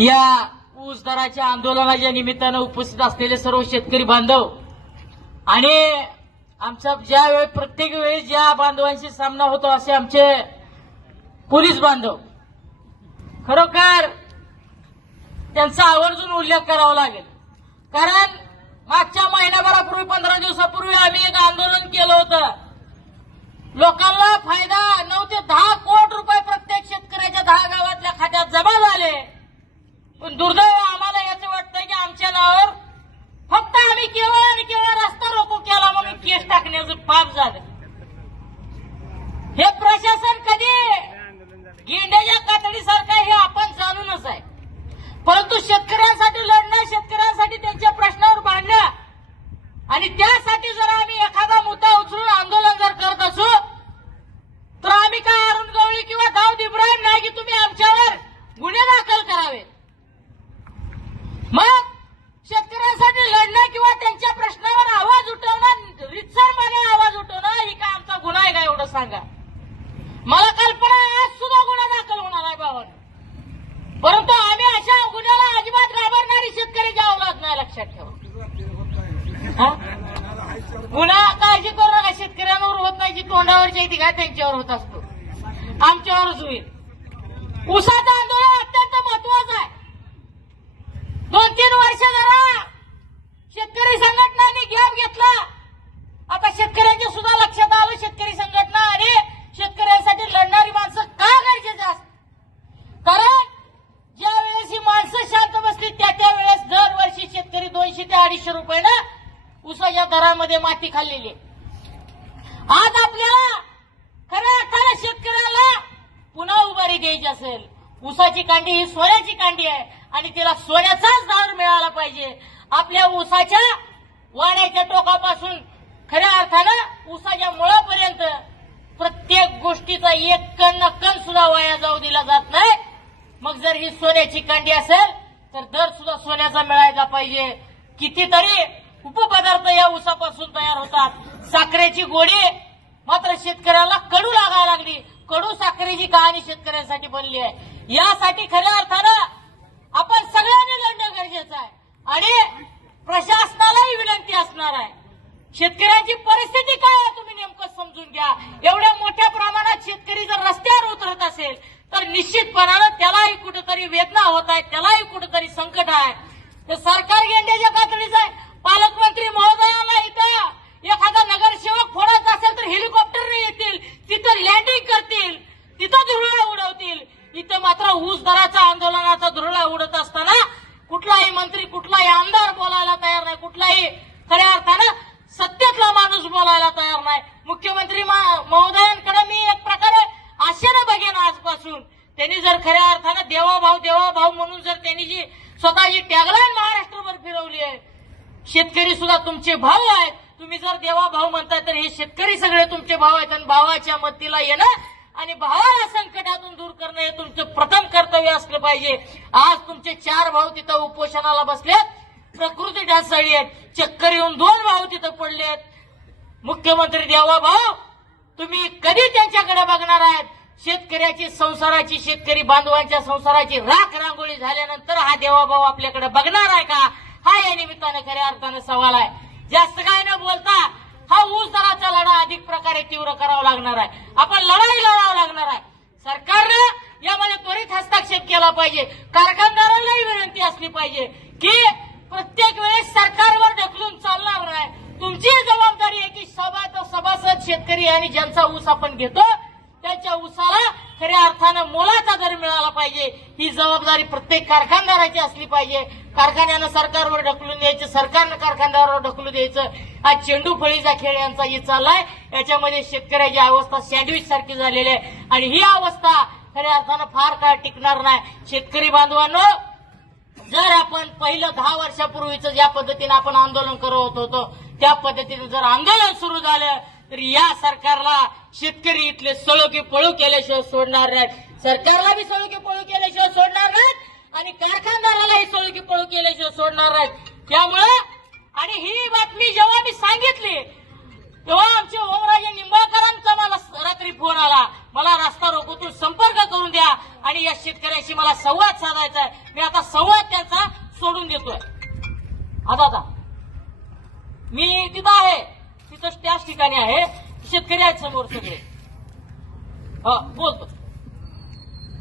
या ऊस दराच्या आंदोलनाच्या निमित्तानं उपस्थित असलेले सर्व शेतकरी बांधव आणि आमचा ज्या वेळी प्रत्येक वेळी ज्या बांधवांशी सामना होतो असे आमचे पोलीस बांधव खरोखर त्यांचा आवर्जून उल्लेख करावा लागेल. कारण मागच्या महिन्याभरापूर्वी पंधरा दिवसापूर्वी आम्ही एक आंदोलन केलं होतं. लोकांना फायदा नऊ ते दहा कोटी रुपये प्रत्येक शेतकऱ्याच्या दहा गावातल्या खात्यात जमा झाले पण दुर्दैव आम्हाला याचं वाटतं की आमच्या नावावर फक्त आम्ही केवळ आणि केवळ रस्ता रोको केला म्हणून करण्याचं पाप झालं. हे प्रशासन कधी? गेंड्याच्या कातडीसारखं हे आपण जाणूनच आहे. परंतु शेतकऱ्यांसाठी लढणं शेतकऱ्यांसाठी त्यांच्या प्रश्नावर मांडणं आणि त्यासाठी जर आम्ही एखादा मुद्दा उचलून आंदोलन जर करत असू तर आम्ही काय अरुण गवळी किंवा दाऊद इब्राहिम नाही की तुम्ही आमच्यावर गुन्हे दाखल करावे मग शेतकऱ्यांसाठी लढणं किंवा त्यांच्या प्रश्नावर आवाज उठवणं रितसरपणे आवाज उठवणं ही काय आमचा गुन्हा आहे का एवढं सांगा मला कल्पना आहे, आज सुद्धा गुन्हा दाखल होणार आहे भावानं परंतु आम्ही अशा गुन्ह्याला अजिबात घाबरणारी शेतकरी जावलाच नाही लक्षात ठेवा हा? गुन्हा काळजी करू नका शेतकऱ्यांवर होत नाही जी आहे ती काय त्यांच्यावर होत असतो. आमच्यावरच होईल. उसाचं आंदोलन अत्यंत महत्वाचं आहे. दोन तीन वर्ष जरा शेतकरी संघटनांनी गॅप घेतला. आता शेतकऱ्यांच्या सुद्धा लक्षात आलं शेतकरी संघटना आणि शेतकऱ्यांसाठी लढणारी माणसं का गरजेचे असत कारण ज्या वेळेस ही माणसं शांत बसली त्या त्या वेळेस दरवर्षी शेतकरी दोनशे ते अडीचशे रुपयानं उसाच्या दरामध्ये माती खाल्लेली आहे. आज आपल्याला खऱ्या अर्थानं शेतकऱ्याला पुन्हा उभारी द्यायची असेल. ऊसाची कांडी ही सोन्याची कांडी आहे आणि तिला सोन्याचाच दार मिळाला पाहिजे. आपल्या ऊसाच्या वाड्याच्या टोकापासून खऱ्या अर्थानं ऊसाच्या मुळापर्यंत प्रत्येक गोष्टीचा एक कण कण सुद्धा वाया जाऊ दिला जात नाही. मग जर ही सोन्याची कांडी असेल तर दर सुद्धा सोन्याचा मिळायला पाहिजे. कितीतरी उपपदार्थ या ऊसापासून तयार होतात. साखरेची गोडी मात्र शेतकऱ्याला कडू लागायला लागली. कडू साखरेची कहाणी शेतकऱ्यांसाठी बनली आहे. यासाठी खऱ्या अर्थानं आपण सगळ्यांनी लढणं गरजेचं आहे. आणि प्रशासनालाही विनंती असणार आहे. शेतकऱ्यांची परिस्थिती काय आहे तुम्ही नेमकं समजून घ्या. एवढ्या मोठ्या प्रमाणात शेतकरी जर रस्त्यावर उतरत असेल तर निश्चितपणानं त्यालाही कुठेतरी वेदना होत आहे त्यालाही कुठेतरी संकट आहे. तर सरकार गेंड्याच्या पातळीचं आहे पालकमंत्री महोदया इथं एखादा नगरसेवक फोडायचा असेल तर हेलिकॉप्टरने येतील तिथं लँडिंग करतील तिथं धुरळा उडवतील इथं मात्र ऊस दराच्या आंदोलनाचा धुरळा उडत असताना कुठलाही मंत्री कुठलाही आमदार बोलायला तयार नाही कुठलाही खऱ्या अर्थानं सत्तेतला माणूस बोलायला तयार नाही मुख्यमंत्री मा- महोदयांकडे मी एक प्रकारे आशेनं बघेन आजपासून त्यांनी जर खऱ्या अर्थानं देवाभाव देवाभाव म्हणून जर त्यांनी जी स्वतःची टॅगलाईन महाराष्ट्रभर फिरवली आहे. शेतकरी सुद्धा तुमचे भाऊ आहेत. तुम्ही जर देवा भाऊ म्हणताय तर हे शेतकरी सगळे तुमचे भाऊ आहेत आणि भावाच्या मतीला येणं आणि भावाला संकटातून दूर करणं हे तुमचं प्रथम कर्तव्य असलं पाहिजे. आज तुमचे चार भाऊ तिथं उपोषणाला बसलेत. प्रकृती ढासळी आहेत. चक्कर येऊन दोन भाऊ तिथं पडलेत. मुख्यमंत्री देवा भाऊ तुम्ही कधी त्यांच्याकडे बघणार आहात? शेतकऱ्याची संसाराची शेतकरी बांधवांच्या संसाराची राख रांगोळी झाल्यानंतर हा देवाभाऊ आपल्याकडे बघणार आहे का? हा या निमित्तानं खऱ्या अर्थानं सवाल आहे. जास्त काय न बोलता हा ऊस दराचा लढा अधिक प्रकारे तीव्र करावा लागणार आहे. आपण लढाई लढावं लागणार आहे. सरकारनं यामध्ये त्वरित हस्तक्षेप केला पाहिजे. कारखानदारांनाही विनंती असली पाहिजे की प्रत्येक वेळेस सरकारवर ढकलून चालणार नाही तुमची जबाबदारी आहे की सभा सभासद शेतकरी आणि ज्यांचा ऊस आपण घेतो खऱ्या अर्थानं मोलाचा दर मिळाला पाहिजे. ही जबाबदारी प्रत्येक कारखानदाराची असली पाहिजे. कारखान्यानं सरकारवर ढकलून द्यायचं सरकारनं कारखानदारावर ढकलून द्यायचं. हा चेंडू फळीचा खेळ यांचा ही चाललाय. याच्यामध्ये शेतकऱ्याची अवस्था सँडविच सारखी झालेली आहे. आणि ही अवस्था खऱ्या अर्थानं फार काळ टिकणार नाही. शेतकरी बांधवांनो जर आपण पहिलं दहा वर्षापूर्वीचं ज्या पद्धतीनं आपण आंदोलन करत होतो त्या पद्धतीनं जर आंदोलन सुरू झालं तर या सरकारला शेतकरी इथले सळोके पळू केल्याशिवाय सोडणार नाहीत सरकारला बी सळोके पळू केल्याशिवाय सोडणार नाहीत आणि कारखानदारालाही सळोके पळू केल्याशिवाय सोडणार नाहीत. त्यामुळं आणि ही बातमी जेव्हा मी सांगितली तेव्हा आमचे ओमराजे निंबाळकरांचा मला रात्री फोन आला. मला रस्ता रोकोतून संपर्क करून द्या आणि या शेतकऱ्याशी मला संवाद साधायचा आहे. मी आता संवाद त्यांचा सोडून देतोय. आता आता. मी तिथं आहे. तिथं त्याच ठिकाणी आहे. शेतकरी आहेत समोर सगळे. हा बोलतो.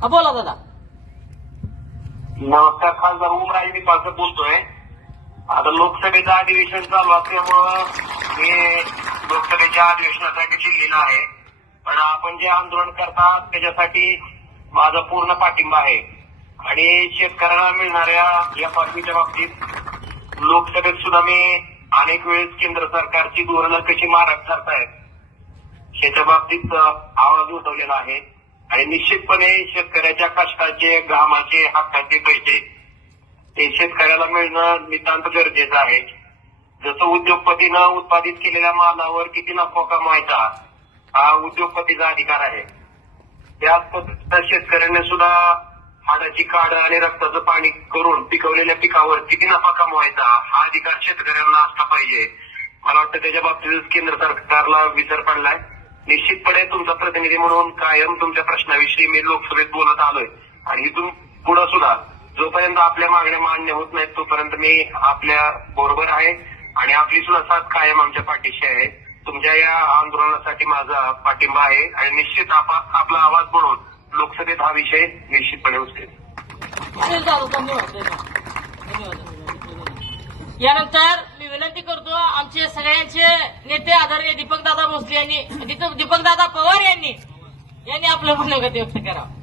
हा बोला दादा. नमस्कार खासदार उमराज मी पासं बोलतोय. आता लोकसभेचं अधिवेशन चालू असल्यामुळं मी लोकसभेच्या अधिवेशनासाठी दिल्लीला आहे. पण आपण जे आंदोलन करतात त्याच्यासाठी माझा पूर्ण पाठिंबा आहे. आणि शेतकऱ्यांना मिळणाऱ्या या पाठीच्या बाबतीत लोकसभेत सुद्धा मी अनेक वेळेस केंद्र सरकारची धोरणं कशी मारक करतायत याच्या बाबतीत आवाज उठवलेला आहे. आणि निश्चितपणे शेतकऱ्याच्या कष्टाचे घामाचे हक्काचे पैसे ते शेतकऱ्याला मिळणं नितांत गरजेचं आहे. जसं उद्योगपतीनं उत्पादित केलेल्या मालावर किती नफा कमवायचा हा उद्योगपतीचा अधिकार आहे. त्याच पद्धतीनं शेतकऱ्याने सुद्धा हाडाची काढ आणि रक्ताचं पाणी करून पिकवलेल्या पिकावर किती नफा कमवायचा हा अधिकार शेतकऱ्यांना असला पाहिजे. मला वाटतं त्याच्या बाबतीत केंद्र सरकारला विसर पडलाय. निश्चितपणे तुमचा प्रतिनिधी म्हणून कायम तुमच्या प्रश्नाविषयी मी लोकसभेत बोलत आलोय. आणि इथून पुढे सुद्धा जोपर्यंत आपल्या मागण्या मान्य होत नाहीत तोपर्यंत मी आपल्या बरोबर आहे. आणि आपली सुद्धा साथ कायम आमच्या पाठीशी आहे. तुमच्या या आंदोलनासाठी माझा पाठिंबा आहे. आणि निश्चित आपला आवाज म्हणून लोकसभेत हा विषय निश्चितपणे उचलेल धन्यवाद. यानंतर विनंती करतो आमचे सगळ्यांचे नेते आदरणीय दीपकदादा भोसले यांनी दीपकदादा पवार यांनी यांनी आपलं मनोगत व्यक्त करावं.